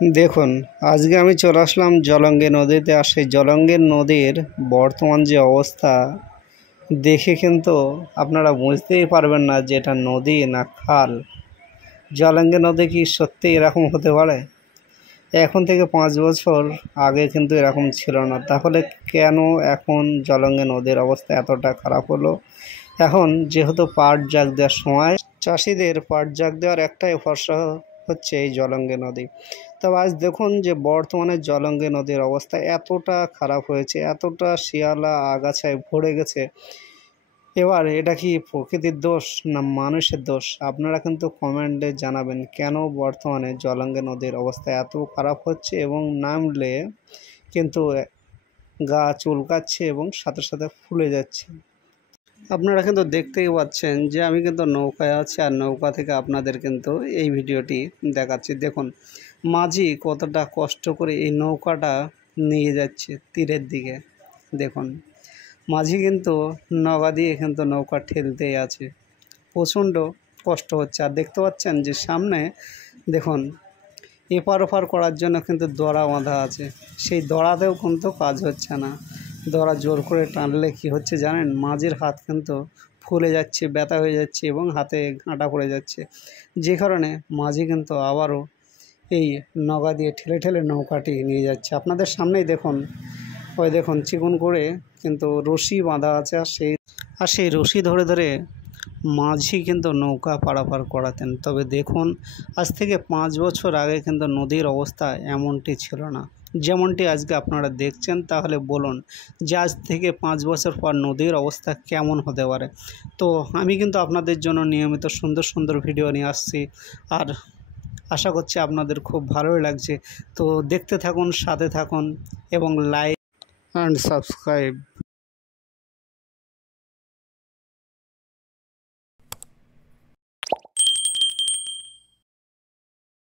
দেখুন, আজকে আমি চলে আসলাম জলঙ্গি নদীতে। আর সেই জলঙ্গি নদীর বর্তমান যে অবস্থা দেখে কিন্তু আপনারা বুঝতেই পারবেন না যে এটা নদী না খাল। জলঙ্গি নদী কি সত্যি এরকম হতে পারে? এখন থেকে 5 বছর আগে কিন্তু এরকম ছিল না। তাহলে কেন এখন জলঙ্গি নদীর অবস্থা এতটা খারাপ হলো? এখন যেহেতু পাট জাগ দেওয়ার সময়, চাষিদের পাট জাগ দেওয়ার একটাই ভরসা হচ্ছে এই জলঙ্গি নদী। তবে আজ দেখুন যে বর্তমানে জলঙ্গি নদীর অবস্থা এতটা খারাপ হয়েছে, এতটা শিয়ালা আগাছায় ভরে গেছে। এবার এটা কি প্রকৃতির দোষ না মানুষের দোষ? আপনারা কিন্তু কমেন্টে জানাবেন কেন বর্তমানে জলঙ্গি নদীর অবস্থা এত খারাপ হচ্ছে এবং নামলে কিন্তু গা চুলকাচ্ছে এবং সাথে সাথে ফুলে যাচ্ছে। আপনারা কিন্তু দেখতেই পাচ্ছেন যে আমি কিন্তু নৌকায় আছি, আর নৌকা থেকে আপনাদের কিন্তু এই ভিডিওটি দেখাচ্ছি। দেখুন মাঝি কতটা কষ্ট করে এই নৌকাটা নিয়ে যাচ্ছে তীরের দিকে। দেখুন মাঝি কিন্তু নগা দিয়ে কিন্তু নৌকা ঠেলতেই আছে, প্রচণ্ড কষ্ট হচ্ছে। আর দেখতে পাচ্ছেন যে সামনে দেখুন এপার ওপার করার জন্য কিন্তু দড়া বাঁধা আছে, সেই দড়াতেও কিন্তু কাজ হচ্ছে না। দড়া জোর করে টানলে কি হচ্ছে জানেন? মাঝির হাত কিন্তু ফুলে যাচ্ছে, ব্যথা হয়ে যাচ্ছে এবং হাতে গাঁটা পড়ে যাচ্ছে, যে কারণে মাঝি কিন্তু আবারও এই নগা দিয়ে ঠেলে ঠেলে নৌকাটি নিয়ে যাচ্ছে। আপনাদের সামনেই দেখুন, ওই দেখুন চিকন করে কিন্তু রশি বাঁধা আছে, আর সেই রশি ধরে ধরে মাঝি কিন্তু নৌকা পারাপার করাতেন। তবে দেখুন আজ থেকে 5 বছর আগে কিন্তু নদীর অবস্থা এমনটি ছিল না যেমনটি আজকে আপনারা দেখছেন। তাহলে বলুন যে আজ থেকে 5 বছর পর নদীর অবস্থা কেমন হতে পারে? তো আমি কিন্তু আপনাদের জন্য নিয়মিত সুন্দর সুন্দর ভিডিও নিয়ে আসছি, আর আশা করছি আপনাদের খুব ভালোই লাগছে। তো দেখতে থাকুন, সাথে থাকুন এবং লাইক অ্যান্ড সাবস্ক্রাইব।